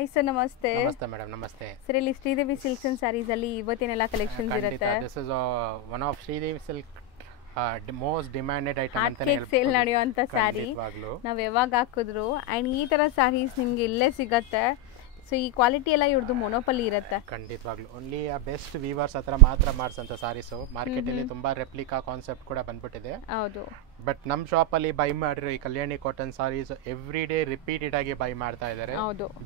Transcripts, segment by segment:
Hi sir, ನಮಸ್ತೆ. ನಮಸ್ತೆ madam, ನಮಸ್ತೆ ಸರ್, ಇಲ್ಲಿ ಶ್ರೀದೇವಿ ಸಿಲ್ಕ್ಸ್ ಅಂಡ್ ಸ್ಯಾರೀಸ್ ಅಲ್ಲಿ ಇವತ್ತಿನೆಲ್ಲ ಕಲೆಕ್ಷನ್ಸ್ ಇರುತ್ತೆ. This is one of Sridevi silk most demanded item ಅಂತ ಹೇಳ್ಬೋದು. ಸೇಲ್ ನಡೆಯುವಂತ ಸ್ಯಾರಿ ನಾವು ಯಾವಾಗ ಹಾಕಿದ್ರು ಅಂಡ್ ಈ ತರ ಸ್ಯಾರೀಸ್ ನಿಮ್ಗೆ ಇಲ್ಲೇ ಸಿಗತ್ತೆ. ಸೊ ಈ ಕ್ವಾಲಿಟಿ ಎಲ್ಲ ಇವ್ರದ್ದು ಮೊನೋಪಲಿ ಇರುತ್ತೆ. ಖಂಡಿತವಾಗ್ಲು ಓನ್ಲಿ ಬೆಸ್ಟ್ ವೀವರ್ಸ್ ಹತ್ರ ಮಾತ್ರ ಮಾಡಿಸಂತ ಸಾರೀಸ್. ಮಾರ್ಕೆಟ್ ಅಲ್ಲಿ ತುಂಬಾ ರೆಪ್ಲಿಕಾ ಕಾನ್ಸೆಪ್ಟ್ ಕೂಡ ಬಂದ್ಬಿಟ್ಟಿದೆ. ಹೌದು. ಬಟ್ ನಮ್ಮ ಶಾಪ್ ಅಲ್ಲಿ ಬೈ ಮಾಡಿರೋ ಈ Kalyani cotton saris every day repeated ಆಗಿ ಬೈ ಮಾಡ್ತಾ ಇದ್ದಾರೆ.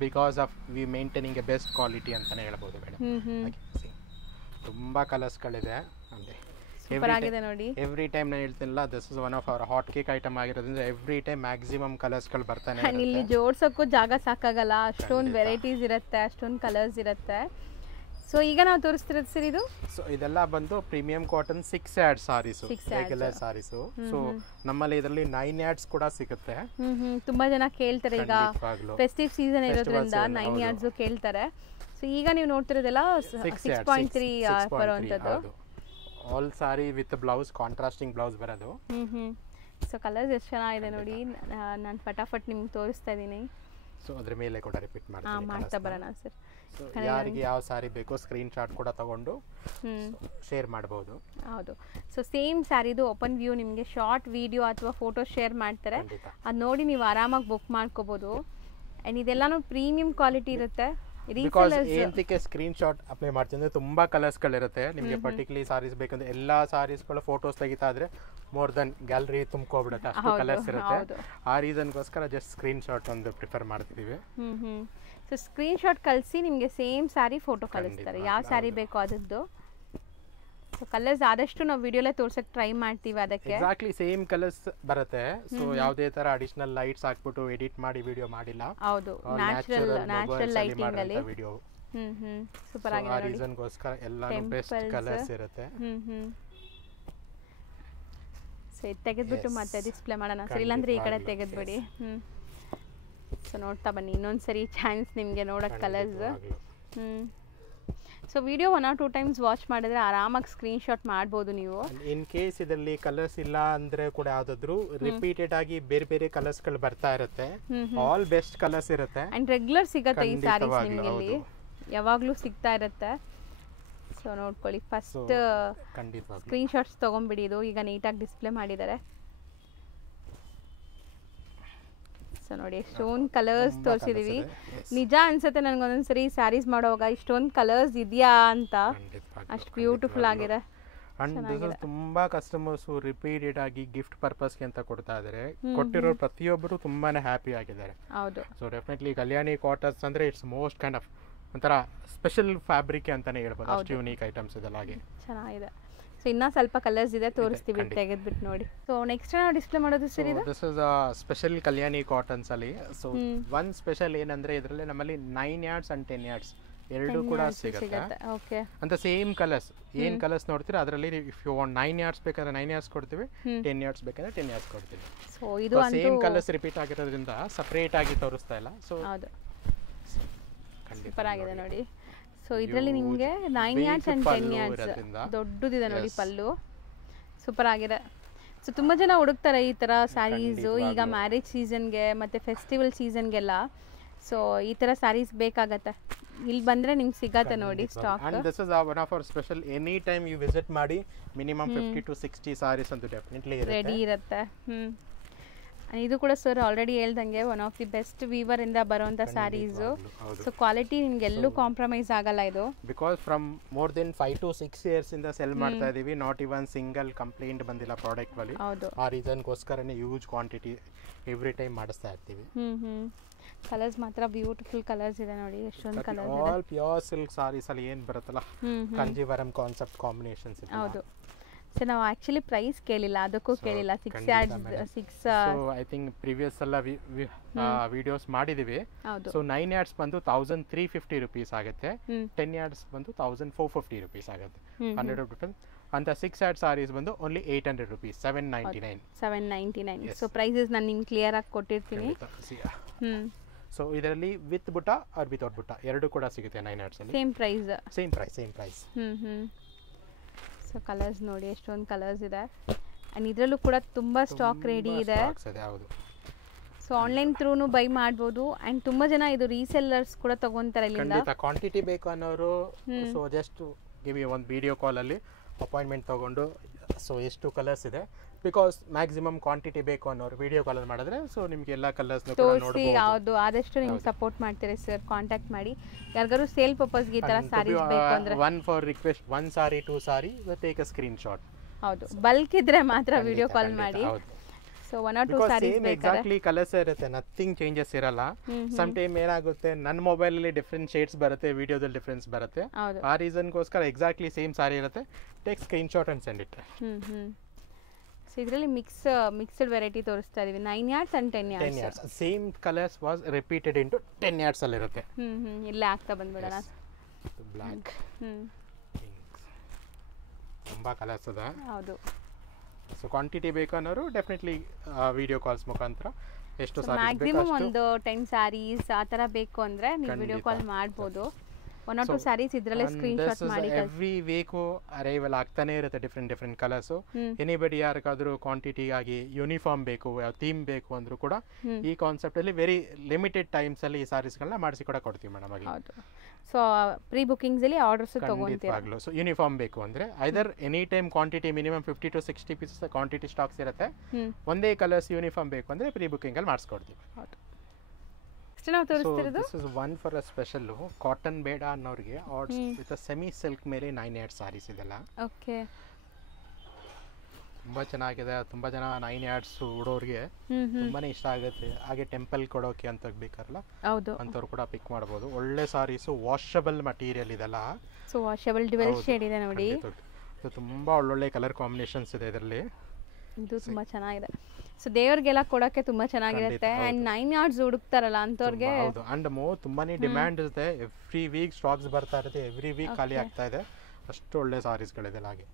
Because of we maintaining a best quality ಅಂತಾನೆ ಹೇಳ್ಬೋದು ಮೇಡಮ್. ತುಂಬಾ ಕಲರ್ಸ್ ಗಳಿದೆ. ಎವ್ರಿ ಟೈಮ್ ನಾನು ಹೇಳ್ತೀನಲ್ಲ, this is one of our hot cake item ಆಗಿರೋದ್ರಿಂದ ಎವ್ರಿ ಟೈಮ್ ಮ್ಯಾಕ್ಸಿಮಮ್ ಕಲರ್ಸ್ ಗಳು ಬರ್ತಾನೆ. ಇಲ್ಲಿ ಜೋಡ್ಸೋಕ್ಕೂ ಜಾಗ ಸಾಕಾಗಲ್ಲ, ಅಷ್ಟೊಂದು ವೆರೈಟೀಸ್ ಇರುತ್ತೆ, ಅಷ್ಟೊಂದು ಕಲರ್ಸ್ ಇರುತ್ತೆ. ಸೊ ಈಗ ನಾವು ತೋರಿಸ್ತಿರೋದು ಸರ್ ಇದು. ಸೊ ಇದೆಲ್ಲ ಬಂದು premium cotton 6 yard sarees, regular sarees. So ನಮ್ಮಲ್ಲಿ ಇದರಲ್ಲಿ 9 ಯಾರ್ಡ್ಸ್ ಕೂಡ ಸಿಗುತ್ತೆ. ತುಂಬಾ ಜನ ಕೇಳ್ತಾರೆ, ಈಗ ಫೆಸ್ಟಿವ್ ಸೀಸನ್ ಇರೋದ್ರಿಂದ 9 ಯಾರ್ಡ್ಸ್ ಕೇಳ್ತಾರೆ. ಸೊ ಈಗ ನೀವು ನೋಡ್ತಿರೋದೆಲ್ಲ 6.3 ಬರುವಂತದ್ದು. All sari with blouse, contrasting blouse ಬರೋದು. ಸೊ ಕಲರ್ಸ್ ಎಷ್ಟು ಚೆನ್ನಾಗಿದೆ ನೋಡಿ. ನಾನು ಫಟಾಫಟ್ ನಿಮ್ಗೆ ತೋರಿಸ್ತಾ ಇದ್ದೀನಿ. ಸೊ ಅದ್ರ ಮೇಲೆ ಕೂಡ ರಿಪೀಟ್ ಮಾಡ್ತಾ ಬರೋಣ ಸರ್. ಯಾರಿಗೆ ಯಾವ ಸಾರಿ ಬೇಕೋ ಸ್ಕ್ರೀನ್ ಶಾಟ್ ಕೂಡ ತಗೊಂಡು ಶೇರ್ ಮಾಡಬಹುದು. ಹೌದು. ಸೊ ಸೇಮ್ ಸ್ಯಾರಿದು ಓಪನ್ ವ್ಯೂ ನಿಮಗೆ ಶಾರ್ಟ್ ವಿಡಿಯೋ ಅಥವಾ ಫೋಟೋ ಶೇರ್ ಮಾಡ್ತಾರೆ, ಅದು ನೋಡಿ ನೀವು ಆರಾಮಾಗಿ ಬುಕ್ ಮಾಡ್ಕೋಬಹುದು. ಅಂಡ್ ಇದೆಲ್ಲಾನು ಪ್ರೀಮಿಯಂ ಕ್ವಾಲಿಟಿ ಇರುತ್ತೆ. ಬಿಕಾಸ್ ಏನಕ್ಕೆ ಸ್ಕ್ರೀನ್ ಶಾಟ್ ಅಪ್ಲೈ ಮಾಡ್ತೀನಿ ಅಂದ್ರೆ ತುಂಬಾ ಕಲರ್ಸ್ ಗಳಿರುತ್ತೆ. ನಿಮಗೆ ಪರ್ಟಿಕ್ಯುಲರ್ಲಿ ಸಾರೀಸ್ ಬೇಕಂದ್ರೆ ಎಲ್ಲಾ ಸಾರೀಸ್ ಗಳು ಫೋಟೋಸ್ ತೆಗಿತಾ ಇದ್ರೆ ಮೋರ್ ದನ್ ಗ್ಯಾಲರಿ ತುಂಬ್ಕೋಬಿಡುತ್ತೆ, ಅಷ್ಟು ಕಲರ್ಸ್ ಇರುತ್ತೆ. ಆ ರೀಸನ್ಗೋಸ್ಕರ ಜಸ್ಟ್ ಸ್ಕ್ರೀನ್ ಶಾಟ್ ಒಂದು ಪ್ರಿಫರ್ ಮಾಡ್ತಿದೀವಿ. ಸೊ ಸ್ಕ್ರೀನ್ ಶಾಟ್ ಕಳಿಸಿ ನಿಮಗೆ ಸೇಮ್ ಸ್ಯಾರಿ ಫೋಟೋ ಕಳಿಸ್ತಾರೆ, ಯಾವ ಸ್ಯಾರಿ ಬೇಕೋ ಅದದ್ದು. ಸೊ ಕಲರ್ಸ್ ಆದಷ್ಟು ನಾವು ವಿಡಿಯೋಲೇ ತೋರ್ಸಕ್ಕೆ ಟ್ರೈ ಮಾಡ್ತೀವಿ. ಅದಕ್ಕೆ ಎಕ್ಸಾಕ್ಟ್ಲಿ ಸೇಮ್ ಕಲರ್ಸ್ ಬರುತ್ತೆ. ಸೊ ಯಾವುದೇ ತರ ಅಡಿಷನಲ್ ಲೈಟ್ಸ್ ಹಾಕ್ಬಿಟ್ಟು ಎಡಿಟ್ ಮಾಡಿ ವಿಡಿಯೋ ಮಾಡಿಲ್ಲ. ಹೌದು, ನ್ಯಾಚುರಲ್ ಲೈಟಿಂಗ್ ಅಲ್ಲಿ ವಿಡಿಯೋ. ಸೂಪರ್ ಆಗಿದೆ ನೋಡಿ. ರೀಸನ್ ಗೋಸ್ಕರ ಎಲ್ಲಾನು ಬೆಸ್ಟ್ ಕಲರ್ಸ್ ಇರುತ್ತೆ. ಸೊ ಇದು ತೆಗೆದ್ಬಿಟ್ಟು ಮತ್ತೆ ಡಿಸ್ಪ್ಲೇ ಮಾಡೋಣ ಸರ್, ಇಲ್ಲಾಂದ್ರೆ ಈ ಕಡೆ ತೆಗೆದ್ಬಿಡಿ. ಸೊ ನೋಡ್ತಾ ಬನ್ನಿ, ಇನ್ನೊಂದ್ಸರಿ ಚಾನ್ಸ್ ನಿಮಗೆ ನೋಡಕ್ colours. So video 1 or 2 times watch ಮಾಡಿದ್ರೆ ಆರಾಮಾಗಿ ಸ್ಕ್ರೀನ್ ಶಾಟ್ ಮಾಡ್ಬೋದು ನೀವು. ಇನ್ ಕೇಸ್ ಇದರಲ್ಲಿ ಕಲರ್ಸ್ ಇಲ್ಲ ಅಂದ್ರೆ ಕೂಡ ಯಾವ್ದಾದ್ರು ರಿಪೀಟೆಡ್ ಆಗಿ ಬೇರೆ ಬೇರೆ ಕಲರ್ಸ್ ಗಳು ಬರ್ತಾ ಇರುತ್ತೆ. ಆಲ್ ಬೆಸ್ಟ್ ಕಲರ್ಸ್ ಇರುತ್ತೆ ಅಂಡ್ ರೆಗ್ಯುಲರ್ ಸಿಗುತ್ತೆ ಈ ಸ್ಯಾರೀಸ್ ನಿಮಗೆ, ಇಲ್ಲಿ ಯಾವಾಗ್ಲೂ ಸಿಗ್ತಾ ಇರುತ್ತೆ. ಸೊ ನೋಡ್ಕೊಳ್ಳಿ, ಫಸ್ಟ್ ಸ್ಕ್ರೀನ್ ಶಾಟ್ಸ್ ತಗೊಂಡ್ಬಿಡಿ. ಇದು ಈಗ ನೀಟಾಗಿ ಡಿಸ್ಪ್ಲೇ ಮಾಡಿದ್ದಾರೆ. ಸೊ ನೋಡಿ, ಎಷ್ಟೊಂದು ಕಲರ್ಸ್ ತೋರಿಸಿದೀವಿ. ನಿಜ ಅನ್ಸುತ್ತೆ ನನಗೊಂದೊಂದ್ಸರಿ ಸ್ಯಾರೀಸ್ ಮಾಡುವಾಗ ಇಷ್ಟೊಂದು ಕಲರ್ಸ್ ಇದೆಯಾ ಅಂತ, ಅಷ್ಟು ಬ್ಯೂಟಿಫುಲ್ ಆಗಿದೆ. ತುಂಬಾ ಕಸ್ಟಮರ್ಸ್ ರಿಪೀಟೆಡ್ ಆಗಿ ಗಿಫ್ಟ್ ಪರ್ಪಸ್ಗೆ ಅಂತ ಕೊಡ್ತಾ ಇದಾರೆ. ಕೊಟ್ಟಿರೋ ಪ್ರತಿಯೊಬ್ಬರು ತುಂಬಾನೇ ಹ್ಯಾಪಿ ಆಗಿದ್ದಾರೆ. ಹೌದು. ಸೊ ಡೆಫಿನೆಟ್ಲಿ ಕಲ್ಯಾಣಿ ಕಾಟನ್ಸ್ ಅಂದ್ರೆ ಇಟ್ಸ್ ಮೋಸ್ಟ್ ಕೈಂಡ್ ಆಫ್ ಒಂಥರ ಸ್ಪೆಷಲ್ ಫ್ಯಾಬ್ರಿಕ್ ಅಂತಾನೆ ಹೇಳ್ಬೋದು. ಅಷ್ಟು ಯೂನಿಕ್ ಐಟಮ್ಸ್ ಇದೆಲ್ಲ ಚೆನ್ನಾಗಿದೆ. ಸೊ ಇನ್ನ ಸ್ವಲ್ಪ ಕಲರ್ಸ್ ಇದೆ, ತೋರಿಸ್ತೀವಿ, ತೆಗೆದ್ಬಿಟ್ಟು ನೋಡಿ. ಸೊ ನೆಕ್ಸ್ಟ್ ನಾವು ಡಿಸ್ಪ್ಲೇ ಮಾಡೋದು ಸರ್ ಇದು. This is special Kalyani cottons ಅಲ್ಲಿ. ಸೊ ಒನ್ ಸ್ಪೆಷಲ್ ಏನಂದ್ರೆ ಇದರಲ್ಲಿ ನಮ್ಮಲ್ಲಿ 9 ಯಾರ್ಡ್ಸ್ ಅಂಡ್ 10 ಯಾರ್ಡ್ಸ್ ಎರಡು ಕೂಡ ಸಿಗುತ್ತೆ. ಅಂತ ಸೇಮ್ ಕಲರ್ಸ್, ಏನ್ ಕಲರ್ಸ್ ನೋಡ್ತೀರಾ ಅದರಲ್ಲಿ ಇಫ್ ಯು ವಾಂಟ್ 9 ಯಾರ್ಡ್ಸ್ ಬೇಕಾದ್ರೆ 9 ಯಾರ್ಡ್ಸ್ ಕೊಡ್ತೀವಿ, 10 ಯಾರ್ಡ್ಸ್ ಬೇಕಾದ್ರೆ 10 ಯಾರ್ಡ್ಸ್ ಕೊಡ್ತೀವಿ. ಸೊ ಇದು ಸೇಮ್ ಕಲರ್ಸ್ ರಿಪೀಟ್ ಆಗಿರೋದ್ರಿಂದ ಸಪರೇಟ್ ಆಗಿ ತೋರಿಸ್ತಾ ಇಲ್ಲ. ಸೊ ಸೂಪರ್ ಆಗಿದೆ ನೋಡಿ. ಸೊ ಇದರಲ್ಲಿ ನಿಮಗೆ 9 ಯಾರ್ಡ್ಸ್ ಅಂಡ್ 10 ಯಾರ್ಡ್ಸ್ ದೊಡ್ಡದಿದೆ ನೋಡಿ ಪಲ್ಲು. ಸೂಪರ್ ಆಗಿದೆ. ಸೊ ತುಂಬ ಜನ ಹುಡುಕ್ತಾರೆ ಈ ಥರ ಸ್ಯಾರೀಸು ಈಗ ಮ್ಯಾರೇಜ್ ಸೀಸನ್ಗೆ ಮತ್ತು ಫೆಸ್ಟಿವಲ್ ಸೀಸನ್ಗೆಲ್ಲ. ಸೊ ಈ ಥರ ಸ್ಯಾರೀಸ್ ಬೇಕಾಗತ್ತೆ, ಇಲ್ಲಿ ಬಂದರೆ ನಿಮ್ಗೆ ಸಿಗತ್ತೆ ನೋಡಿ stock. And this is one of our special. Any time you visit ಮಾಡಿ ಮಿನಿಮಮ್ 50 to 60 ಸಾರೀಸ್ ಅಂತೂ ಡೆಫಿನೆಟ್ಲಿ ರೆಡಿ ಇರುತ್ತೆ. ಇದು ಕೂಡ ಸರ್ ಆಲ್ರೆಡಿ ಹೇಳ್ದಂಗೆ one of the best weaver ಇಂದ ಬರುವಂತ ಸ್ಯಾರೀಸು. ಸೊ ಕ್ವಾಲಿಟಿ ನಿಮ್ಗೆ ಎಲ್ಲೂ ಕಾಂಪ್ರಮೈಸ್ ಆಗಲ್ಲ ಇದು. Because from more than 5 to 6 years ಇಂದ ಸೆಲ್ ಮಾಡ್ತಾ ಇದೀವಿ. ನಾಟ್ ಇವನ್ ಸಿಂಗಲ್ ಕಂಪ್ಲೇಂಟ್ ಬಂದಿಲ್ಲ ಪ್ರಾಡಕ್ಟ್ ಅಲ್ಲಿ. ಆ ರೀಸನ್ ಗೋಸ್ಕರನೇ ಹ್ಯೂಜ್ ಕ್ವಾಂಟಿಟಿ ಎವ್ರಿ ಟೈಮ್ ಮಾಡಿಸ್ತಾ ಇರ್ತೀವಿ. ಕಲರ್ಸ್ ಮಾತ್ರ ಬ್ಯೂಟಿಫುಲ್ ಕಲರ್ಸ್ ಇದೆ ನೋಡಿ, ಎಷ್ಟೊಂದು ಕಲರ್ಸ್ ಇದೆ. ಆಲ್ ಪ್ಯೂರ್ ಸಿಲ್ಕ್ ಸಾರೀಸ್ ಅಲ್ಲಿ ಏನ್ ಬರುತ್ತಲ್ಲ, ಕಂಜೀವರಂ ಕಾನ್ಸೆಪ್ಟ್ ಕಾಂಬಿನೇಷನ್ಸ್ ಇದೆ. ಹೌದು. ಸೊ ನಾವು ಆಕ್ಚುಲಿ ಪ್ರೈಸ್ ಕೇಳಿಲ್ಲ, ಅದಕ್ಕೂ ಕೇಳಿಲ್ಲ. 6 yards so I think previous ಎಲ್ಲ ವಿಡಿಯೋಸ್ ಮಾಡಿದೀವಿ. ಸೊ 9 ಯಾರ್ಡ್ಸ್ ಬಂದು 1350 rupees ಆಗುತ್ತೆ, 10 ಯಾರ್ಡ್ಸ್ ಬಂದು 1450 rupees ಆಗುತ್ತೆ. 100 rupees. ಅಂತ 6 ಯಾರ್ಡ್ ಸಾರೀಸ್ ಬಂದು ಓನ್ಲಿ 800 rupees, 799. ಸೊ ಪ್ರೈಸಸ್ ನಾನು ನಿಮ್ಗೆ ಕ್ಲಿಯರ್ ಆಗಿ ಕೊಟ್ಟಿರ್ತೀನಿ. ಸೊ ಇದರಲ್ಲಿ ವಿತ್ ಬುಟ್ಟ ಆರ್ ವಿತೌಟ್ ಬುಟ್ಟ ಎರಡು ಕೂಡ ಸಿಗುತ್ತೆ 9 ಯಾರ್ಡ್ಸ್ ಅಲ್ಲಿ. Same price. ಸೊ ಕಲರ್ಸ್ ನೋಡಿ, ಎಷ್ಟೊಂದು ಕಲರ್ಸ್ ಇದೆ. ಅಂಡ್ ಇದರಲ್ಲೂ ಕೂಡ ತುಂಬಾ ಸ್ಟಾಕ್ ರೆಡಿ ಇದೆ. ಹೌದು. ಸೊ ಸೊ ಆನ್ಲೈನ್ ಥ್ರೂನು ಬೈ ಮಾಡ್ಬೋದು ಆ್ಯಂಡ್ ತುಂಬ ಜನ ಇದು ರೀಸೆಲ್ಲರ್ಸ್ ಕೂಡ ತಗೊಂತಾರೆ ಇಲ್ಲಿಂದ. ಖಂಡಿತ ಕ್ವಾಂಟಿಟಿ ಬೇಕು ಅನ್ನೋರು ಸೊ ಜಸ್ಟ್ ಗಿವ್ ಯು ಒಂದು ವಿಡಿಯೋ ಕಾಲಲ್ಲಿ ಅಪಾಯಿಂಟ್ಮೆಂಟ್ ತೊಗೊಂಡು ಸೊ ಎಷ್ಟು ಕಲರ್ಸ್ ಇದೆ ಬಿಕಾಸ್ ಮ್ಯಾಕ್ಸಿಮಮ್ ಕ್ವಾಂಟಿಟಿ ಬೇಕು ಅನ್ನೋರು ವಿಡಿಯೋ ಕಾಲಲ್ಲಿ ಮಾಡಿದ್ರೆ ಸೊ ನಿಮಗೆ ಎಲ್ಲ ಕಲರ್ಸ್ನ ತೋರಿಸಿ ಯಾವುದು ಆದಷ್ಟು ನಿಮ್ಗೆ ಸಪೋರ್ಟ್ ಮಾಡ್ತೀರಿ ಸರ್. ಕಾಂಟ್ಯಾಕ್ಟ್ ಮಾಡಿ ಯಾರಿಗಾರು ಸೇಲ್ ಪರ್ಪಸ್ಗೆ ಈ ಥರ ಸ್ಯಾರೀಸ್ ಬೇಕು ಅಂದರೆ. One for request 1 sorry 2 sorry take a screen shot. ಹೌದು, ಬಲ್ಕ್ ಇದ್ರೆ ಮಾತ್ರ ವಿಡಿಯೋ ಕಾಲ್ ಮಾಡಿ. ಸೊ 1 or 2 ಸಾರೀಸ್ ಬೇಕಾದ್ರೆ ಎಕ್ಸಾಕ್ಟ್ಲಿ ಕಲರ್ಸ್ ಇರುತ್ತೆ, ನಥಿಂಗ್ ಚೇಂಜಸ್ ಇರಲ್ಲ. ಸಮ್ ಟೈಮ್ ಏನಾಗುತ್ತೆ ನನ್ನ ಮೊಬೈಲ್ ಅಲ್ಲಿ ಡಿಫರೆಂಟ್ ಶೇಡ್ಸ್ ಬರುತ್ತೆ, ವಿಡಿಯೋದಲ್ಲಿ ಡಿಫರೆನ್ಸ್ ಬರುತ್ತೆ. ಆ ರೀಸನ್ಗೋಸ್ಕರ ಎಕ್ಸಾಕ್ಟ್ಲಿ ಸೇಮ್ ಸಾರಿ ಇರುತ್ತೆ, take screen shot and send it. So ಇದರಲ್ಲಿ ಮಿಕ್ಸ್ಡ್ ವೆರೈಟಿ ತೋರಿಸ್ತಾ ಇದೀವಿ. 9 yards and 10 yards. Same colours was repeated into 10 yards ಅಲ್ಲಿ ಇರುತ್ತೆ. ಇಲ್ಲೇ ಆಗ್ತಾ ಬಂದ್ಬಿಡೋಣ. ಬ್ಲಾಕ್, ತುಂಬಾ ಕಲರ್ಸ್ ಇದೆ. ಹೌದು. ಸೊ ಕ್ವಾಂಟಿಟಿ ಬೇಕು ಅನ್ನೋರು ಡೆಫಿನೆಟ್ಲಿ ವಿಡಿಯೋ ಕಾಲ್ಸ್ ಮುಖಾಂತರ ಎಷ್ಟು ಸಾರಿ ಮ್ಯಾಕ್ಸಿಮಮ್ ಒಂದು 10 sarees ಆ ಥರ ಬೇಕು ಅಂದರೆ ನೀವು ವಿಡಿಯೋ ಕಾಲ್ ಮಾಡ್ಬೋದು. 1 or 2 sarees ಇದರಲ್ಲೇ ಸ್ಕ್ರೀನ್ ಶಾಟ್ ಮಾಡಿ. ಎವ್ರಿ ವೀಕು ಅರೈವಲ್ ಆಗ್ತಾನೆ ಇರುತ್ತೆ ಡಿಫ್ರೆಂಟ್ ಕಲರ್ಸು. ಎನಿಬಡಿ ಯಾರಿಗಾದ್ರೂ ಕ್ವಾಂಟಿಟಿ ಆಗಿ ಯೂನಿಫಾರ್ಮ್ ಬೇಕು, ಯಾವ ಥೀಮ್ ಬೇಕು ಅಂದ್ರೂ ಕೂಡ ಈ ಕಾನ್ಸೆಪ್ಟ್ ಅಲ್ಲಿ ವೆರಿ ಲಿಮಿಟೆಡ್ ಟೈಮ್ಸ್ ಅಲ್ಲಿ ಈ ಸಾರೀಸ್ಗಳನ್ನ ಮಾಡಿಸಿ ಕೂಡ ಕೊಡ್ತೀವಿ ಮೇಡಮ್ ಆಗಿ. ಹೌದು. ಸೊ ಪ್ರೀ ಬುಕಿಂಗ್ಸ್ ಅಲ್ಲಿ ಆರ್ಡರ್ಸ್ ತಗೊಂತೀರಾ? ಸೊ ಯೂನಿಫಾರ್ಮ್ ಬೇಕು ಅಂದ್ರೆ either any time quantity minimum 50 to 60 pieces quantity stocks ಇರುತ್ತೆ. ಒಂದೇ ಕಲರ್ಸ್ ಯೂನಿಫಾರ್ಮ್ ಬೇಕು ಅಂದ್ರೆ ಪ್ರೀ ಬುಕಿಂಗ್ ಅಲ್ಲಿ ಮಾಡಿಸ್ಕೊಡ್ತೀವಿ. ಹೌದು. ನಾವು ತೋರಿಸ್ತಿರೋದು this is one for a special cotton ಬೇಡ ಅನ್ನೋರಿಗೆ ವಿತ್ ಸೆಮಿ ಸಿಲ್ಕ್ ಮೇಲೆ 9 yards ಸಾರೀಸ್ ಇದೆಲ್ಲ. ಓಕೆ, ತುಂಬಾ ಚೆನ್ನಾಗಿದೆ. ತುಂಬಾ ಜನ 9 yards ಉಡೋರಿಗೆ ತುಂಬಾನೇ ಇಷ್ಟ ಆಗುತ್ತೆ. ಹಾಗೆ ಟೆಂಪಲ್ ಕೊಡೋಕೆ ಅಂತ ಬೇಕಾರಲ್ಲ, ಹೌದು, ಅಂತವ್ರು ಕೂಡ ಪಿಕ್ ಮಾಡಬಹುದು. ಒಳ್ಳೆ ಸಾರೀಸು, ವಾಷಬಲ್ ಮಟೀರಿಯಲ್ ಇದೆಲ್ಲ. ಸೊ ವಾಷಬಲ್ ಡ್ಯುಯಲ್ ಶೇಡ್ ಇದೆ ನೋಡಿ. ತುಂಬಾ ಒಳ್ಳೊಳ್ಳೆ ಕಲರ್ ಕಾಂಬಿನೇಷನ್ಸ್ ಇದೆ ಇದರಲ್ಲಿ. ಇದು ತುಂಬಾ ಚೆನ್ನಾಗಿದೆ. ಸೊ ದೇವರಿಗೆಲ್ಲ ಕೊಡಕ್ಕೆ ತುಂಬಾ ಚೆನ್ನಾಗಿರುತ್ತೆ. ಅಂಡ್ 9 yards ಹುಡುಕ್ತಾರಲ್ಲ ಅಂತವ್ರಿಗೆ. ಹೌದು. ಅಂಡ್ ತುಂಬಾನೇ ಡಿಮ್ಯಾಂಡ್ ಇದೆ. ಎವ್ರಿ ವೀಕ್ ಸ್ಟಾಕ್ಸ್ ಬರ್ತಾ ಇರುತ್ತೆ, ಎವ್ರಿ ವೀಕ್ ಖಾಲಿ ಆಗ್ತಾ ಇದೆ. ಅಷ್ಟು ಒಳ್ಳೆ ಸಾರೀಸ್ಗಳಿದೆ ಹಾಗೆ.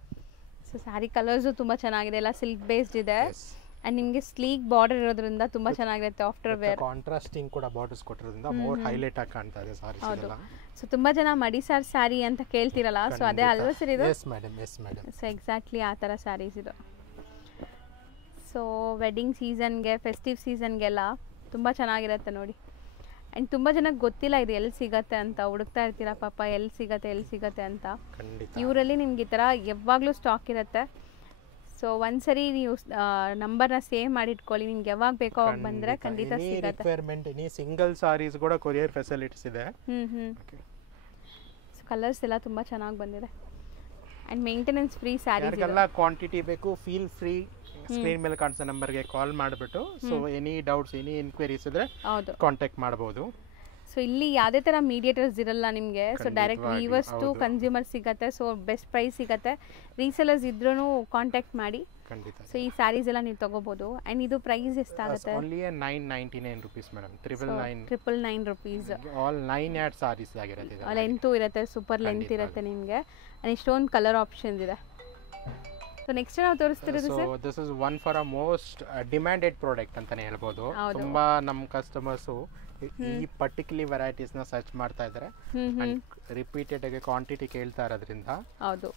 ಸೊ ಸ್ಯಾರಿ ಕಲರ್ಸು ತುಂಬಾ ಚೆನ್ನಾಗಿದೆ, ಎಲ್ಲ ಸಿಲ್ಕ್ ಬೇಸ್ಡ್ ಇದೆ. ಅಂಡ್ ನಿಮಗೆ ಸ್ಲೀಕ್ ಬಾರ್ಡರ್ ಇರೋದ್ರಿಂದ ತುಂಬಾ ಚೆನ್ನಾಗಿರುತ್ತೆ. ಆಫ್ಟರ್ ವೇರ್ ಕಾಂಟ್ರಾಸ್ಟಿಂಗ್ ಕೂಡ ಬಾರ್ಡರ್ಸ್ ಕೊಟ್ಟಿರೋದ್ರಿಂದ ಮೋರ್ ಹೈಲೈಟ್ ಆಗಿ ಕಾಣ್ತಾ ಇದೆ ಸಾರೀಸ್ ಇದೆಲ್ಲ. ಸೊ ತುಂಬಾ ಜನ ಮಡಿಸಾರ್ ಸ್ಯಾರಿ ಅಂತ ಕೇಳ್ತಿರಲ್ಲ, ಸೊ ಅದೇ ಅಲ್ವಾ ಸರ್ ಇದು? Yes madam, yes madam. So exactly ಆ ಥರ ಸ್ಯಾರೀಸ್ ಇದು. ಸೊ ವೆಡ್ಡಿಂಗ್ ಸೀಸನ್ಗೆ, ಫೆಸ್ಟಿವ್ ಸೀಸನ್ಗೆಲ್ಲ ತುಂಬ ಚೆನ್ನಾಗಿರುತ್ತೆ ನೋಡಿ. ಆ್ಯಂಡ್ ತುಂಬ ಜನಕ್ಕೆ ಗೊತ್ತಿಲ್ಲ ಇದು ಎಲ್ಲಿ ಸಿಗತ್ತೆ ಅಂತ, ಹುಡುಕ್ತಾ ಇರ್ತೀರಾ ಪಾಪ ಎಲ್ಲಿ ಸಿಗತ್ತೆ ಅಂತ. ಇವರಲ್ಲಿ ನಿಮ್ಗೆ ಈ ಥರ ಯಾವಾಗಲೂ ಸ್ಟಾಕ್ ಇರುತ್ತೆ. ಸೊ ಒಂದ್ಸರಿ ನೀವು ನಂಬರ್ನ ಸೇವ್ ಮಾಡಿ ಇಟ್ಕೊಳ್ಳಿ, ನಿಮ್ಗೆ ಯಾವಾಗ ಬೇಕೋ ಅವಾಗ ಬಂದರೆ ಖಂಡಿತ ಸಿಗುತ್ತೆ. ಸಿಂಗಲ್ ಸಾರೀಸ್ ಕೂಡ ಕೊರಿಯರ್ ಫೆಸಿಲಿಟೀಸ್ ಇದೆ. ಸೊ ಕಲರ್ಸ್ ಎಲ್ಲ ತುಂಬ ಚೆನ್ನಾಗಿ ಬಂದಿದೆ. And maintenance free sarees. ಎಲ್ಲ ಕ್ವಾಂಟಿಟಿ ಬೇಕು, ಫೀಲ್ ಫ್ರೀ ಸ್ಕ್ರೀನ್ ಮೇಲೆ ಕಾಣಿಸೋ ನಂಬರ್ಗೆ ಕಾಲ್ ಮಾಡಿಬಿಟ್ಟು so any doubts, any enquiries ಇದ್ರೆ ಕಾಂಟ್ಯಾಕ್ಟ್ ಮಾಡಬಹುದು. ಸೊ ಇಲ್ಲಿ ಯಾವುದೇ ಥರ ಮೀಡಿಯೇಟರ್ಸ್ ಇರಲ್ಲ ನಿಮಗೆ. So direct weavers to consumer ಸಿಗತ್ತೆ. ಸೊ ಬೆಸ್ಟ್ ಪ್ರೈಸ್ ಸಿಗತ್ತೆ. ರೀಸೆಲರ್ಸ್ ಇದ್ರೂ ಕಾಂಟ್ಯಾಕ್ಟ್ ಮಾಡಿ. ಸೊ ಈ ಸ್ಯಾರೀಸ್ ಎಲ್ಲ ನೀವು ತಗೋಬಹುದು. ಆ್ಯಂಡ್ ಇದು ಪ್ರೈಸ್ ಎಷ್ಟಾಗುತ್ತೆ? Only 999 rupees madam. 999 rupees. All 9 yards sarees ಆಗಿರುತ್ತೆ. ಲೆಂತ್ ಇರುತ್ತೆ, ಸೂಪರ್ ಲೆಂತ್ ಇರುತ್ತೆ ನಿಮಗೆ. ಆ್ಯಂಡ್ ಇಷ್ಟೊಂದು ಕಲರ್ ಆಪ್ಷನ್ಸ್ ಇದೆ. ಸೊ ನೆಕ್ಸ್ಟ್ ನಾವು ತೋರಿಸ್ತಿರೋದು sir, this is one for a most demanded product ಅಂತಾನೆ ಹೇಳ್ಬೋದು. ತುಂಬಾ ನಮ್ಮ ಕಸ್ಟಮರ್ಸ್ ಈ ಪರ್ಟಿಕ್ಯುಲರ್ ವೆರೈಟೀಸ್ ನ ಸರ್ಚ್ ಮಾಡ್ತಾ ಇದ್ದಾರೆ. ರಿಪೀಟೆಡ್ ಆಗಿ ಕ್ವಾಂಟಿಟಿ ಕೇಳ್ತಾ ಇರೋದ್ರಿಂದ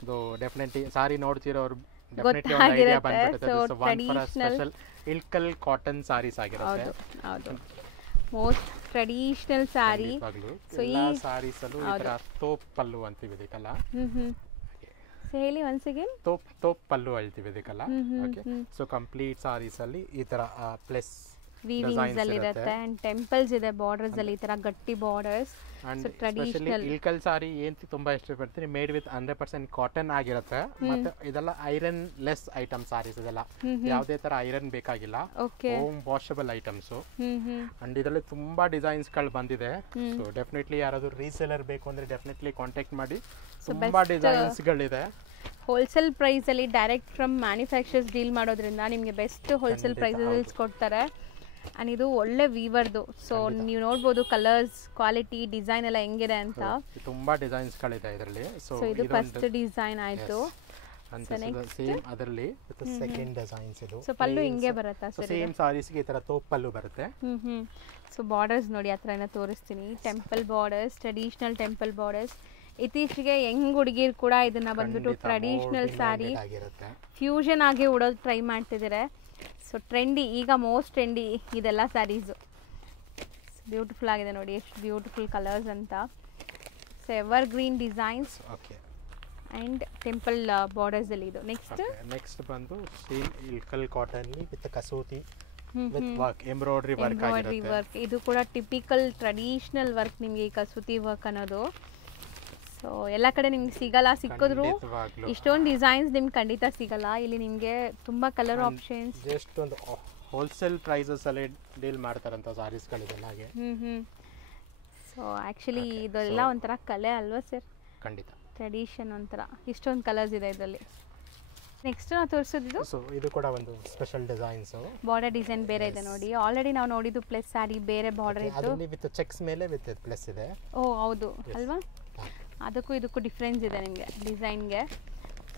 ಇದು ಡೆಫಿನೆಟ್ಲಿ ಸಾರಿ ನೋಡ್ತಿರೋರು ಡೆಫಿನೆಟ್ಲಿ ಒಂದು ಐಡಿಯಾ ಬಂದ್ಬಿಡುತ್ತೆ. This one for a special Ilkal cotton sarees ಆಗಿರುತ್ತೆ. ಹೌದು, ಮೋಸ್ಟ್ ಟ್ರೆಡಿಷನಲ್ ಸಾರಿ. ಸೊ ಈ ಸಾರೀಸ್ ಅಲ್ಲೂ ಈ ತರ ತೋಪ್ ಪಲ್ಲು ಅಂತೀವಿ ಇದಕ್ಕೆಲ್ಲ. ಹೇಳಿ ಒನ್ಸ್ ಅಗೇನ್. ತೋಪ್ ಪಲ್ಲು ಹೇಳ್ತೀವಿ ಇದಕ್ಕೆಲ್ಲ. ಓಕೆ, ಸೊ ಕಂಪ್ಲೀಟ್ ಸಾರೀಸ್ ಅಲ್ಲಿ ಈ ತರ ಪ್ಲಸ್ ವೀವಿಂಗ್ಸ್ ಅಲ್ಲಿ ಇರುತ್ತೆ. ಅಂಡ್ ಟೆಂಪಲ್ಸ್ ಇದೆ ಬಾರ್ಡರ್ಸ್ ಅಲ್ಲಿ, ಈ ತರ ಗಟ್ಟಿ ಬಾರ್ಡರ್ಸ್. ಅಂಡ್ ಟ್ರೆಡಿಷನಲ್ ಇಲ್ಕಲ್ ಸಾರಿ ಏನ್ ತುಂಬಾ ಇಷ್ಟಪಡ್ತೀನಿ, ಮೇಡ್ ವಿತ್ 100% ಕಾಟನ್ ಆಗಿರುತ್ತೆ. ಮತ್ತೆ ಇದೆಲ್ಲ ಐರನ್ ಲೆಸ್ ಐಟಮ್ ಸಾರೀಸ್ ಇದೆಲ್ಲ. ಯಾವುದೇ ತರ ಐರನ್ ಬೇಕಾಗಿಲ್ಲ, ಹೋಮ್ ವಾಷಬಲ್ ಐಟಮ್ಸ್. ಅಂಡ್ ಇದರಲ್ಲಿ ತುಂಬಾ ಡಿಸೈನ್ಸ್ ಗಳು ಬಂದಿದೆ. ಸೊ ಡೆಫಿನೆಟ್ಲಿ ಯಾರಾದ್ರೂ ರೀಸೇಲರ್ ಬೇಕು ಅಂದ್ರೆ ಡೆಫಿನೆಟ್ಲಿ ಕಾಂಟ್ಯಾಕ್ಟ್ ಮಾಡಿ. ತುಂಬಾ ಡಿಸೈನ್ಸ್ ಗಳಿದೆ. ಹೋಲ್ಸೇಲ್ ಪ್ರೈಸ್ ಅಲ್ಲಿ ಡೈರೆಕ್ಟ್ ಫ್ರಮ್ ಮ್ಯಾನುಫ್ಯಾಕ್ಚರ್ಸ್ ಡೀಲ್ ಮಾಡೋದ್ರಿಂದ ನಿಮಗೆ ಬೆಸ್ಟ್ ಹೋಲ್ಸೇಲ್ ಪ್ರೈಸಸ್ ಕೊಡ್ತಾರೆ. ಅಂಡ್ ಇದು ಒಳ್ಳೆ ವೀವರ್ದು. ಸೊ ನೀವು ನೋಡ್ಬೋದು ಕಲರ್ಸ್, ಕ್ವಾಲಿಟಿ, ಡಿಸೈನ್ ಎಲ್ಲ ಹೆಂಗಿದೆ ಅಂತ. ತುಂಬಾ ಡಿಸೈನ್ಸ್ ಗಳಿದೆ ಇದರಲ್ಲಿ. ಸೊ ಇದು ಫಸ್ಟ್ ಡಿಸೈನ್ ಆಯ್ತು. ಸೇಮ್ ಅದರಲ್ಲಿ ಸೆಕೆಂಡ್ ಡಿಸೈನ್ಸ್ ಇದು. ಸೊ ಪಲ್ಲು ಹಿಂಗೆ ಬರುತ್ತಾ ಸರ್? ಸೇಮ್ ಸಾರೀಸ್ ಗೆ ಈ ತರ ತೋಪ್ ಪಲ್ಲು ಬರುತ್ತೆ. ಸೊ ಬಾರ್ಡರ್ಸ್ ನೋಡಿ ಆ ಥರ ಏನೋ ತೋರಿಸ್ತೀನಿ. Temple borders, traditional temple borders. ಇತ್ತೀಚೆಗೆ ಯಂಗ್ ಹುಡುಗಿರು ಕೂಡ ಇದನ್ನ ಬಂದ್ಬಿಟ್ಟು ಟ್ರೆಡಿಷನಲ್ ಸ್ಯಾರಿ ಫ್ಯೂಷನ್ ಆಗಿ ಉಡೋದು ಟ್ರೈ ಮಾಡ್ತಿದ್ದಾರೆ. ಸೊ ಟ್ರೆಂಡಿ, ಈಗ ಮೋಸ್ಟ್ ಟ್ರೆಂಡಿ ಇದೆಲ್ಲ ಸ್ಯಾರೀಸು. ಬ್ಯೂಟಿಫುಲ್ ಆಗಿದೆ ನೋಡಿ, ಎಷ್ಟು ಬ್ಯೂಟಿಫುಲ್ ಕಲರ್ಸ್ ಅಂತ. So evergreen designs and temple ಬಾರ್ಡರ್ಸಲ್ಲಿ ಇದು. ನೆಕ್ಸ್ಟ್ ಬಂದು ಇಲ್ಕಲ್ ಕಾಟನ್ ವಿತ್ ಕಸೂತಿ ವಿತ್ ವರ್ಕ್, ಎಂಬ್ರಾಯ್ಡ್ರಿ ವರ್ಕ್. ಇದು ಕೂಡ ಟಿಪಿಕಲ್ ಟ್ರೆಡಿಷನಲ್ ವರ್ಕ್ ನಿಮಗೆ ಈ ಕಸೂತಿ ವರ್ಕ್ ಅನ್ನೋದು. ಸೊ ಎಲ್ಲ ಕಡೆ ನಿಮ್ಗೆ ಸಿಗಲ್ಲ, ಸಿಕ್ಕಿದ್ರು ಇಷ್ಟೊಂದು ಡಿಸೈನ್ಸ್ ನಿಮ್ಗೆ ಖಂಡಿತ ಸಿಗಲ್ಲ. ಇಲ್ಲಿ ನಿಮಗೆ ತುಂಬ ಕಲರ್ ಆಪ್ಷನ್ಸ್, ಜಸ್ಟ್ ಒಂದು ಹೋಲ್ಸೇಲ್ ಪ್ರೈಸಸ್ ಅಲ್ಲಿ ಡೀಲ್ ಮಾಡ್ತಾರಂತ ಸಾರೀಸ್ಗಳಿದೆಲ್ಲ ಹಾಗೆ. ಸೊ ಆ್ಯಕ್ಚುಲಿ ಇದೆಲ್ಲ ಒಂಥರ ಕಲೆ ಅಲ್ವಾ ಸರ್? ಖಂಡಿತ ಟ್ರೆಡಿಷನ್ ಒಂಥರ. ಇಷ್ಟೊಂದು ಕಲರ್ಸ್ ಇದೆ ಇದರಲ್ಲಿ. ನೆಕ್ಸ್ಟ್ ನಾವು ತೋರಿಸೋದು ಸೊ ಇದು ಕೂಡ ಒಂದು ಸ್ಪೆಷಲ್ ಡಿಸೈನ್ಸ್. ಬಾರ್ಡರ್ ಡಿಸೈನ್ ಬೇರೆ ಇದೆ ನೋಡಿ. ಆಲ್ರೆಡಿ ನಾವು ನೋಡಿದ್ದು ಪ್ಲಸ್ ಸ್ಯಾರಿ ಬೇರೆ ಬಾರ್ಡರ್ ಇತ್ತು, ಅದರಲ್ಲಿ ವಿತ್ ಚೆಕ್ಸ್ ಮೇಲೆ ವಿತ್ ಪ್ಲಸ್ ಇದೆ. ಓ ಹೌದು ಅಲ್ವಾ? ಅದಕ್ಕೂ ಇದಕ್ಕೂ ಡಿಫ್ರೆನ್ಸ್ ಇದೆ ನಿಮಗೆ ಡಿಸೈನ್ಗೆ.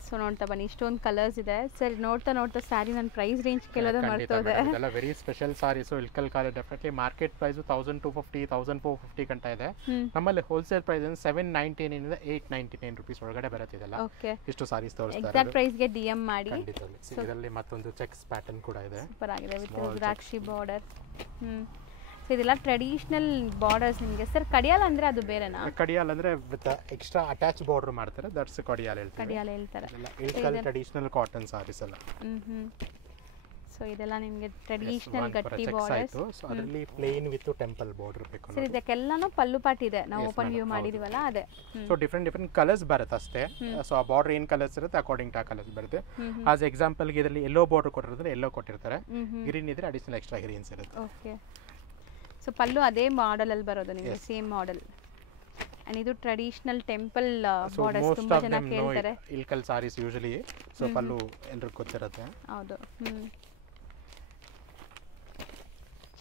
ಸೊ ನೋಡ್ತಾ ಬನ್ನಿ, ಇಷ್ಟೊಂದು ಕಲರ್ಸ್ ಇದೆ ಸರ್. ನೋಡ್ತಾ ನೋಡ್ತಾ ಸ್ಯಾರಿ ನನ್ನ ಪ್ರೈಸ್ ರೇಂಜ್ ಕೇಳೋದೇ ಮಾಡ್ತೋದೆ. ಇದೆಲ್ಲ very special saris. Ilkal college definitely market price 1250 1450 ಗಂಟ ಇದೆ. ನಮ್ಮಲ್ಲಿ ಹೋಲ್ಸೇಲ್ ಪ್ರೈಸ್ 799 ಇಂದ 899 ರೂಪೀಸ್ ಒಳಗಡೆ ಬರುತ್ತೆ. ಇದೆಲ್ಲ ಇಷ್ಟು ಸಾರೀಸ್ ತೋರಿಸ್ತಾರೆ. ಎಕ್ಸಾಕ್ಟ್ ಪ್ರೈಸ್ಗೆ DM ಮಾಡಿ. ಇದರಲ್ಲಿ ಮತ್ತೊಂದು ಚೆಕ್ಸ್ ಪ್ಯಾಟರ್ನ್ ಕೂಡ ಇದೆ, ಸೂಪರ್ ಆಗಿದೆ ವಿತ್ ರುದ್ರಾಕ್ಷಿ ಬಾರ್ಡರ್. ಸೊ ಇದೆಲ್ಲ ಟ್ರೆಡಿಷನಲ್ ಬಾರ್ಡರ್ಸ್ ನಿಮಗೆ ಸರ್. ಕಡಿಯಾಲ್ ಅಂದ್ರೆ ಅದು ಬೇರೆನಾ? ಕಡಿಯಾಲ್ ಅಂದ್ರೆ ವಿತ್ ಎಕ್ಸ್ಟ್ರಾ ಅಟ್ಯಾಚ್ ಬಾರ್ಡರ್ ಮಾಡ್ತಾರೆ, ದಟ್ಸ್ ಕಡಿಯಾಲ್ ಹೇಳ್ತಾರೆ. ಇಲ್ಕಲ್ ಟ್ರೆಡಿಷನಲ್ ಕಾಟನ್ ಸಾರೀಸ್ ಎಲ್ಲ. ಸೊ ಇದೆಲ್ಲ ನಿಮಗೆ ಟ್ರೆಡಿಷನಲ್ ಗಟ್ಟಿ ಬಾರ್ಡರ್ಸ್. ಸೊ ಅದರಲ್ಲಿ ಪ್ಲೇನ್ ವಿತ್ ಟೆಂಪಲ್ ಬಾರ್ಡರ್ ಬೇಕು. ಸರ್ ಇದಕ್ಕೆಲ್ಲನೂ ಪಲ್ಲು ಪಾಟ್ ಇದೆ, ನಾವು ಓಪನ್ ವ್ಯೂ ಮಾಡಿದೀವಲ್ಲ ಅದೇ. ಸೊ ಡಿಫ್ರೆಂಟ್ ಕಲರ್ಸ್ ಬರುತ್ತೆ ಅಷ್ಟೇ. ಸೊ ಆ ಬಾರ್ಡರ್ ಏನ್ ಕಲರ್ಸ್ ಇರುತ್ತೆ ಅಕಾರ್ಡಿಂಗ್ ಟು ಆ ಕಲರ್ಸ್ ಬರುತ್ತೆ. ಆಸ್ ಎಕ್ಸಾಂಪಲ್ ಗೆ ಇದರಲ್ಲಿ ಯೆಲ್ಲೋ ಬಾರ್ಡರ್ ಕೊಟ್ಟಿರ್ತಾರೆ, ಯೆಲ್ಲೋ ಕೊಟ್ಟಿರ್ತಾರೆ. ಗ್ರೀನ್ ಇದ್ರೆ ಅಡಿಷನಲ್ ಎಕ್ಸ್ಟ್ರಾ ಗ್ರೀನ್ಸ್ ಇರುತ್ತೆ. ಓಕೆ. ಸೊ ಪಲ್ಲು ಅದೇ ಮಾಡೆಲ್ ಅಲ್ಲಿ ಬರೋದು ನಿಮಗೆ, ಸೇಮ್ ಮಾಡೆಲ್. ಅಂಡ್ ಇದು ಟ್ರೆಡಿಷನಲ್ ಟೆಂಪಲ್ ಬಾರ್ಡರ್ಸ್. ತುಂಬಾ ಜನ ಕೇಳ್ತಾರೆ ಇಲ್ಕಲ್ ಸಾರೀಸ್ ಯೂಶುವಲಿ. ಸೊ ಪಲ್ಲು ಎಲ್ಲರಿಗೂ ಗೊತ್ತಿರುತ್ತೆ. ಹೌದು.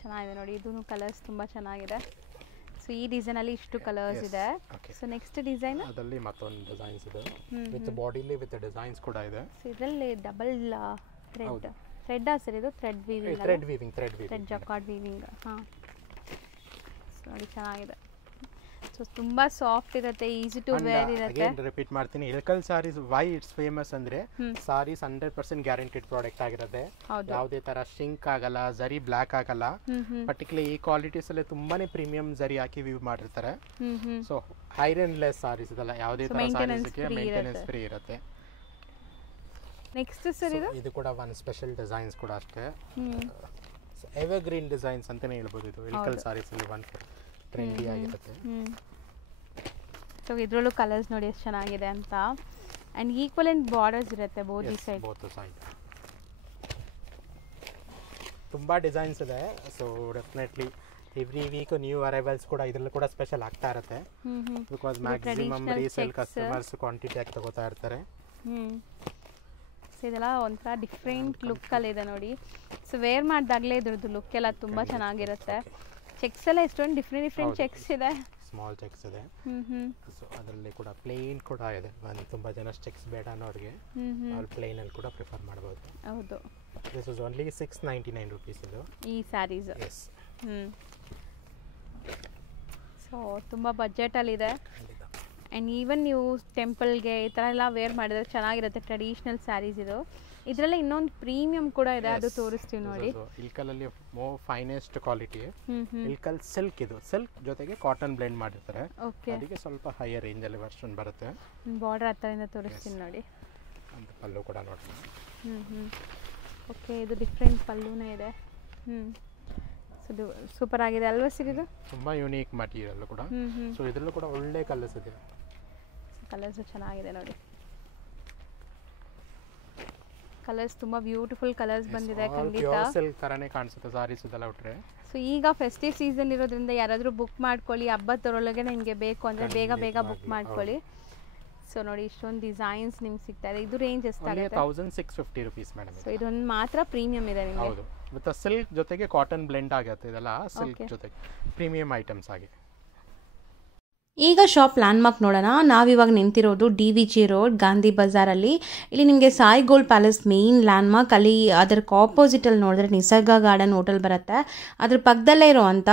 ಚೆನ್ನಾಗಿದೆ ನೋಡಿ, ಇದೂ ಕಲರ್ಸ್ ತುಂಬಾ ಚೆನ್ನಾಗಿದೆ. ಸೊ ಈ ಡಿಸೈನ್ ಅಲ್ಲಿ ಇಷ್ಟು ಕಲರ್ಸ್ ಇದೆ. ಸೊ ನೆಕ್ಸ್ಟ್ ಡಿಸೈನ್ ಅದರಲ್ಲಿ ಮತ್ತೊಂದು ಡಿಸೈನ್ಸ್ ಇದೆ ವಿತ್ ಬಾಡಿಲಿ ವಿತ್ ಡಿಸೈನ್ಸ್ ಕೂಡ ಇದೆ. ಸೊ ಇದರಲ್ಲಿ ಡಬಲ್ ಥ್ರೆಡ್ ಸರ್, ಇದು thread weaving, thread jacquard weaving. ಹಾಂ ನೋಡಿ ಚೆನ್ನಾಗಿದೆ. ಸೊ ತುಂಬಾ ಸಾಫ್ಟ್ ಇರುತ್ತೆ, ಈಸಿ ಟು ವೇರ್ ಇರುತ್ತೆ. ಅಗೇನ್ ರಿಪೀಟ್ ಮಾಡ್ತೀನಿ, Ilkal sarees why it's famous ಅಂದ್ರೆ ಸಾರೀಸ್ 100% ಗ್ಯಾರಂಟಿಡ್ ಪ್ರಾಡಕ್ಟ್ ಆಗಿರುತ್ತೆ. ಯಾವುದೇ ತರ ಶಿಂಕ್ ಆಗಲ್ಲ, ಜರಿ ಬ್ಲಾಕ್ ಆಗಲ್ಲ. ಪರ್ಟಿಕ್ಯುಲರ್ ಈ ಕ್ವಾಲಿಟೀಸ್ ಅಲ್ಲಿ ತುಂಬಾನೇ ಪ್ರೀಮಿಯಂ ಜರಿ ಹಾಕಿ ವ್ಯೂ ಮಾಡಿರ್ತಾರೆ. ಸೊ ಐರನ್ ಲೆಸ್ ಸಾರೀಸ್ ಇದಲ್ಲ, ಯಾವುದೇ ತರ ಸಾರೀಸ್ಗೆ ಮೇಂಟೆನೆನ್ಸ್ ಫ್ರೀ ಇರುತ್ತೆ. ನೆಕ್ಸ್ಟ್ ಸರ್ ಇದು ಕೂಡ ಒಂದು ಸ್ಪೆಷಲ್ ಡಿಸೈನ್ಸ್ ಕೂಡ ಅಷ್ಟೇ. ಎವರ್ ಗ್ರೀನ್ ಡಿಸೈನ್ಸ್ ಅಂತಾನೆ ಹೇಳ್ಬೋದು. ಇದು ಇಲ್ಕಲ್ ಸಾರೀಸ್ ಅಲ್ಲಿ ಒಂದು ಟ್ರೆಂಡಿ ಆಗಿರುತ್ತೆ. ಸೊ ಇದರಲ್ಲೂ ಕಲರ್ಸ್ ನೋಡಿ ಎಷ್ಟು ಚೆನ್ನಾಗಿದೆ ಅಂತ. ಅಂಡ್ ಈಕ್ವಲೆಂಟ್ ಬಾರ್ಡರ್ಸ್ ಇರುತ್ತೆ ಬೋತ್ ಸೈಡ್. ತುಂಬಾ ಡಿಸೈನ್ಸ್ ಇದೆ. So definitely every week new arrivals ಕೂಡ ಇದರಲ್ಲೂ ಕೂಡ ಸ್ಪೆಷಲ್ ಆಗ್ತಾ ಇರುತ್ತೆ. Because maximum resale customers quantity ಆಗಿ ತಗೋತಾ ಇರ್ತಾರೆ. ಇದೆಲ್ಲ ಒಂಥರ ಡಿಫ್ರೆಂಟ್ ಲುಕ್ಕಲ್ಲಿ ಇದೆ ನೋಡಿ. ಸೊ ವೇರ್ ಮಾಡಿದಾಗಲೇ ಇದ್ರದ್ದು ಲುಕ್ ಎಲ್ಲ ತುಂಬ ಚೆನ್ನಾಗಿರುತ್ತೆ. ಚೆಕ್ಸ್ ಎಲ್ಲ ಎಷ್ಟೊಂದು ಡಿಫ್ರೆಂಟ್ ಚೆಕ್ಸ್ ಇದೆ, ಸ್ಮಾಲ್ ಚೆಕ್ಸ್ ಇದೆ. ಸೊ ಅದರಲ್ಲಿ ಕೂಡ ಪ್ಲೇನ್ ಕೂಡ ಇದೆ. ತುಂಬ ಜನ ಚೆಕ್ಸ್ ಬೇಡ ಅನ್ನೋರಿಗೆ ಪ್ಲೇನ್ ಅಲ್ಲಿ ಕೂಡ ಪ್ರಿಫರ್ ಮಾಡಬಹುದು. ಹೌದು. ದಿಸ್ ಇಸ್ ಓನ್ಲಿ 699 ರೂಪೀಸ್ ಇದು ಈ ಸ್ಯಾರೀಸ್. ಎಸ್. ಸೊ ತುಂಬ ಬಜೆಟಲ್ಲಿದೆ. ಆ್ಯಂಡ್ ಈವನ್ ನೀವು ಟೆಂಪಲ್ಗೆ ಈ ಥರ ಎಲ್ಲ ವೇರ್ ಮಾಡಿದ್ರೆ ಚೆನ್ನಾಗಿರುತ್ತೆ. ಟ್ರೆಡಿಷ್ನಲ್ ಸ್ಯಾರೀಸ್ ಇದು. ಇದರಲ್ಲೇ ಇನ್ನೊಂದು ಪ್ರೀಮಿಯಂ ಕೂಡ ಇದೆ, ಅದು ತೋರಿಸ್ತೀವಿ ನೋಡಿ. ಇಲ್ಕಲಲ್ಲಿ ಫೈನೆಸ್ಟ್ ಕ್ವಾಲಿಟಿ ಇಲ್ಕಲ್ ಸಿಲ್ಕ್. ಇದು ಸಿಲ್ಕ್ ಜೊತೆಗೆ ಕಾಟನ್ ಬ್ಲೆಂಡ್ ಮಾಡಿರ್ತಾರೆ. ಅದಕ್ಕೆ ಸ್ವಲ್ಪ ಹೈಯರ್ ರೇಂಜ್ ಅಲ್ಲಿ ವರ್ಷನ್ ಬರುತ್ತೆ. ಬಾರ್ಡರ್ ಹತ್ತಿರದಿಂದ ತೋರಿಸ್ತೀನಿ ನೋಡಿ. ಅಂತ ಪಲ್ಲು ಕೂಡ ನೋಡಿ. ಓಕೆ, ಇದು ಡಿಫ್ರೆಂಟ್ ಪಲ್ಲುನೇ ಇದೆ. ಇದು ಸೂಪರ್ ಆಗಿದೆ ಅಲ್ವಾ ಸರ್? ಇದು ತುಂಬಾ ಯೂನಿಕ್ ಮಟೀರಿಯಲ್ ಕೂಡ. ಸೊ ಇದರಲ್ಲೂ ಕೂಡ ಒಳ್ಳೆ ಕಲರ್ಸ್ ಇದೆ. ಕಲರ್ಸ್ ಚೆನ್ನಾಗಿದೆ ನೋಡಿ. ಕಲರ್ಸ್ ತುಂಬಾ ಬ್ಯೂಟಿಫುಲ್ ಕಲರ್ಸ್ ಬಂದಿದೆ. ಖಂಡಿತ ಸಿಲ್ಕ್ ತರನೇ ಕಾಣಿಸುತ್ತೆ ಸಾರೀಸ್ ಇದೆಲ್ಲ ಉಟ್ರೆ. ಸೊ ಈಗ ಫೆಸ್ಟಿವ್ ಸೀಸನ್ ಇರೋದ್ರಿಂದ ಯಾರಾದರೂ ಬುಕ್ ಮಾಡ್ಕೊಳ್ಳಿ. ಹಬ್ಬದೊಳಗೆ ನಿಮಗೆ ಬೇಕು ಅಂದರೆ ಬೇಗ ಬುಕ್ ಮಾಡ್ಕೊಳ್ಳಿ. ಸೊ ನೋಡಿ, ಇಷ್ಟೊಂದು ಡಿಸೈನ್ಸ್ ನಿಮ್ಗೆ ಸಿಗ್ತಾ ಇದೆ. ಇದು ರೇಂಜ್ ಎಷ್ಟಾಗುತ್ತೆ? 1650 ರೂಪೀಸ್ ಮೇಡಮ್. ಸೊ ಇದೊಂದು ಮಾತ್ರ ಪ್ರೀಮಿಯಂ ಇದೆ ನಿಮಗೆ. ಹೌದು, ಮತ್ತೆ ಸಿಲ್ಕ್ ಜೊತೆಗೆ ಕಾಟನ್ ಬ್ಲೆಂಡ್ ಆಗುತ್ತೆ. ಇದೆಲ್ಲ ಸಿಲ್ಕ್ ಜೊತೆಗೆ ಪ್ರೀಮಿಯಂ ಐಟಮ್ಸ್ ಆಗಿ. ಈಗ ಶಾಪ್ ಲ್ಯಾಂಡ್ಮಾರ್ಕ್ ನೋಡೋಣ. ನಾವಿವಾಗ ನಿಂತಿರೋದು DVG ರೋಡ್ ಗಾಂಧಿ ಬಜಾರಲ್ಲಿ. ಇಲ್ಲಿ ನಿಮಗೆ Sai gold palace main landmark. ಅಲ್ಲಿ ಅದಕ್ಕೆ ಆಪೋಸಿಟಲ್ಲಿ ನೋಡಿದ್ರೆ ನಿಸರ್ಗ ಗಾರ್ಡನ್ ಹೋಟೆಲ್ ಬರುತ್ತೆ. ಅದ್ರ ಪಕ್ಕದಲ್ಲೇ ಇರೋವಂಥ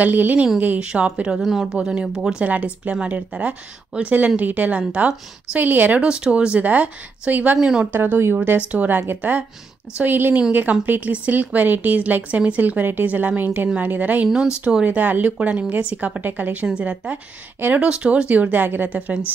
ಗಲ್ಲಿಯಲ್ಲಿ ನಿಮಗೆ ಈ ಶಾಪ್ ಇರೋದು ನೋಡ್ಬೋದು. ನೀವು ಬೋರ್ಡ್ಸ್ ಎಲ್ಲ ಡಿಸ್ಪ್ಲೇ ಮಾಡಿರ್ತಾರೆ, ಹೋಲ್ಸೇಲ್ ಆ್ಯಂಡ್ ರೀಟೇಲ್ ಅಂತ. ಸೊ ಇಲ್ಲಿ 2 ಸ್ಟೋರ್ಸ್ ಇದೆ. ಸೊ ಇವಾಗ ನೀವು ನೋಡ್ತಾ ಇರೋದು ಇವ್ರದೇ ಸ್ಟೋರ್ ಆಗುತ್ತೆ. ಸೊ ಇಲ್ಲಿ ನಿಮಗೆ completely silk varieties like semi silk varieties ಎಲ್ಲ ಮೇಂಟೈನ್ ಮಾಡಿದ್ದಾರೆ. ಇನ್ನೊಂದು ಸ್ಟೋರ್ ಇದೆ, ಅಲ್ಲೂ ಕೂಡ ನಿಮಗೆ ಸಿಕ್ಕಾಪಟ್ಟೆ ಕಲೆಕ್ಷನ್ಸ್ ಇರುತ್ತೆ. 2 ಸ್ಟೋರ್ಸ್ ಇವ್ರದ್ದೇ ಆಗಿರುತ್ತೆ ಫ್ರೆಂಡ್ಸ್.